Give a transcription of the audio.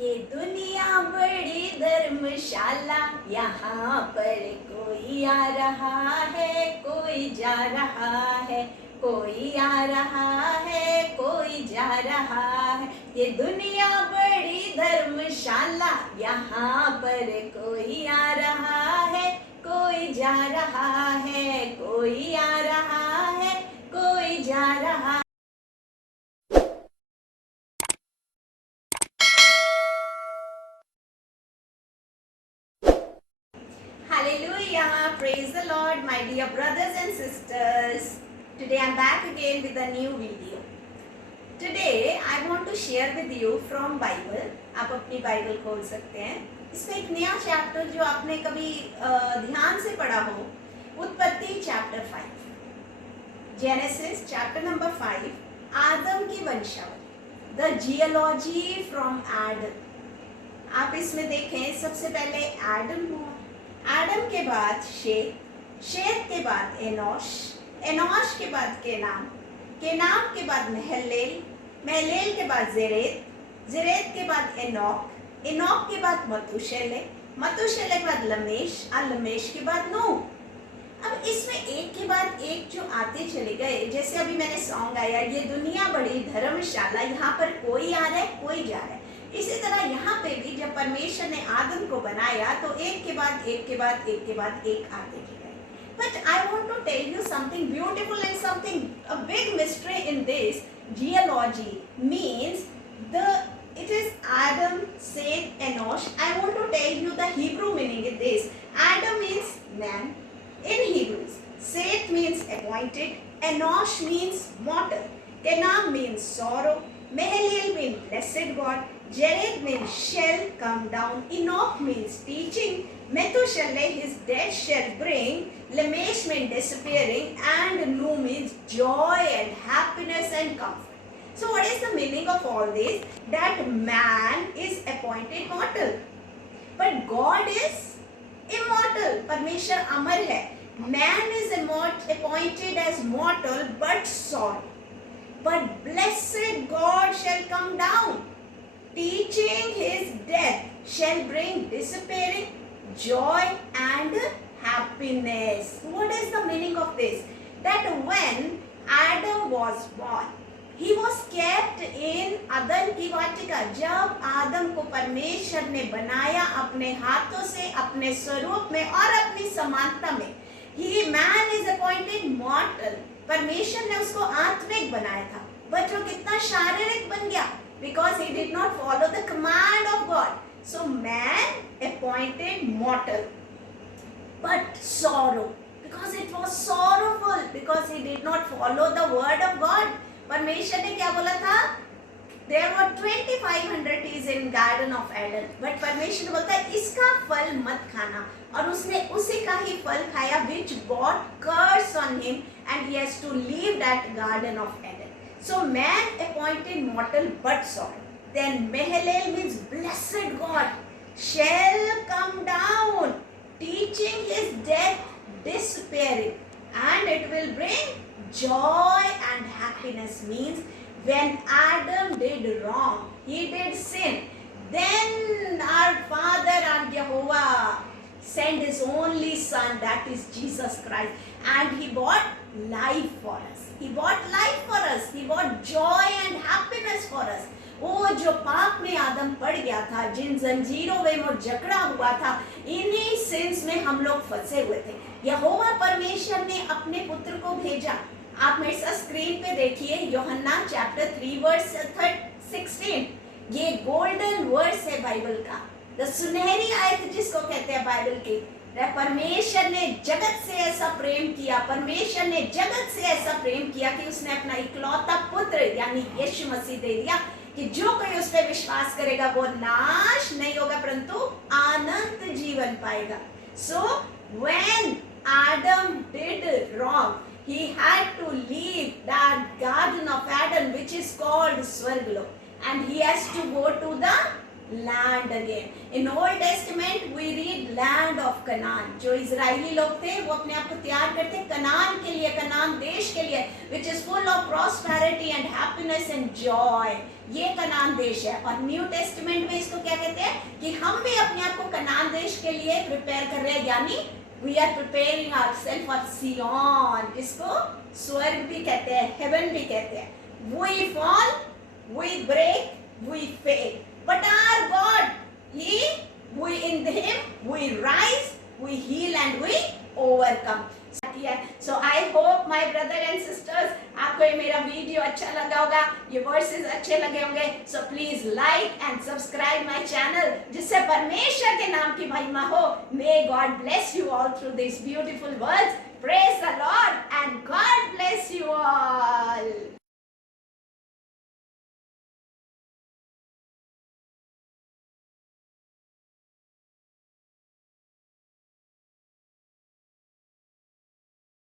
ये दुनिया बड़ी धर्मशाला, यहाँ पर कोई आ रहा है, कोई जा रहा है, कोई आ रहा है, कोई जा रहा है। ये दुनिया बड़ी धर्मशाला, यहाँ पर कोई आ रहा है, कोई जा रहा है, कोई आ रहा है, कोई जा रहा है। Hallelujah! Praise the Lord, my dear brothers and sisters. Today I'm back again with a new video. Today I want to share with you from Bible. आप अपनी बाइबल खोल सकते हैं. इसमें एक नया चैप्टर जो आपने कभी ध्यान से पढ़ा हो, उत्पत्ति चैप्टर 5, जेनेसिस चैप्टर नंबर 5, आदम की वंशावली, द जियोलॉजी फ्रॉम एडम. आप इसमें देखें, सबसे पहले एडम हुआ, एडम के बाद शेत, शेत के बाद एनोश, एनोश के बाद केनान, केनान के बाद महलेल, महलेल के बाद जेरेद, जेरेद के बाद एनोक, एनोक के बाद मतुशेले, मतुशेले के बाद लमेश, और लमेश के बाद नूह. अब इसमें एक के बाद एक जो आते चले गए, जैसे अभी मैंने सॉन्ग आया, ये दुनिया बड़ी धर्मशाला, यहाँ पर कोई आ रहा है, कोई जा रहा है. इसी तरह यहाँ पे भी जब परमेश्वर ने आदम को बनाया तो एक के बाद एक के बाद एक के बाद एक आते गए. But I want to tell you something beautiful and something a big mystery in this geology. Means the it is Adam, Seth, Enosh. I want to tell you the Hebrew meaning in this. Adam means man in Hebrews. Seth means appointed. Enosh means mortal. Kenan means sorrow. Mahalalel means blessed God. Jared means shall come down. Enoch means teaching. Methuselah his death shall bring. Lamech means disappearing. And Noah means joy and happiness and comfort. So what is the meaning of all this? That man is appointed mortal. But God is immortal. परमेश्वर अमर है. Man is appointed as mortal but sorrow. But blessed God shall come down. Teaching his death shall bring disappearing joy and happiness. What is the meaning of this? That when Adam was born, he was kept in अदन की वाटिका. जब आदम को परमेश्वर ने बनाया अपने हाथों से, अपने स्वरूप में और अपनी समानता में, he man is appointed mortal. परमेश्वर ने उसको आत्मिक बनाया था, बट वो कितना शारीरिक बन गया, because he did not follow the command of God. So man appointed mortal, but sorrow, because it was sorrowful, because he did not follow the word of God. परमेश्वर ने क्या बोला था? There were 2500 trees in Garden of Eden, but परमेश्वर ने बोलता है इसका फल मत खाना, और उसने उसी का ही फल खाया, which brought curse on him, and he has to leave that Garden of Eden. So man appointed mortal but sorrow. Then Mahalalel means blessed God shall come down, teaching his death disappearing, and it will bring joy and happiness. Means when Adam did wrong, he did sin, then our Father and Jehovah sent his only son, that is Jesus Christ, and he bought life for us. He bought life for us. He bought joy and happiness for us. वो जो पाप में आदम पड़ गया था, जिन जंजीरों में वो जकड़ा हुआ था, इन्हीं सिंस में हम लोग फंसे हुए थे. यहोवा परमेश्वर ने अपने पुत्र को भेजा. आप मेरे साथ स्क्रीन पे देखिए, यूहन्ना चैप्टर 3 वर्स 16. ये गोल्डन वर्स है बाइबल का, द सुनहरी आयत जिसको कहते हैं बाइबल की. परमेश्वर ने जगत से ऐसा प्रेम किया, परमेश्वर ने जगत से ऐसा प्रेम किया कि उसने अपना इकलौता पुत्र यानी यीशु मसीह दे दिया, कि जो कोई उस पर विश्वास करेगा वो नाश नहीं होगा परंतु अनंत जीवन पाएगा. So when Adam did wrong, he had to leave that Garden of Eden, which is called Swargloh, and he has to go to the land again. In Old Testament we read land of Canaan. जो Israeli लोग थे वो अपने आप को तैयार करते कनान के लिए, कनान देश के लिए, which is full of prosperity and happiness and joy. ये कनान देश है. और न्यू टेस्टमेंट में इसको क्या कहते हैं कि हम भी अपने आप को कनान देश के लिए प्रिपेयर कर रहे हैं, यानी we are preparing ourselves for Sion. इसको स्वर्ग भी कहते हैं, heaven भी कहते हैं. We fall, we break, we fail. But our God, we in Him, we rise, we heal and we overcome. So I hope my brother and sisters, आपको ये मेरा वीडियो अच्छा लगा होगा, ये वर्सेस अच्छे लगे होंगे. So please like and subscribe my channel, जिससे परमेश्वर के नाम की महिमा हो. May God bless you all through these beautiful words. Praise the Lord and God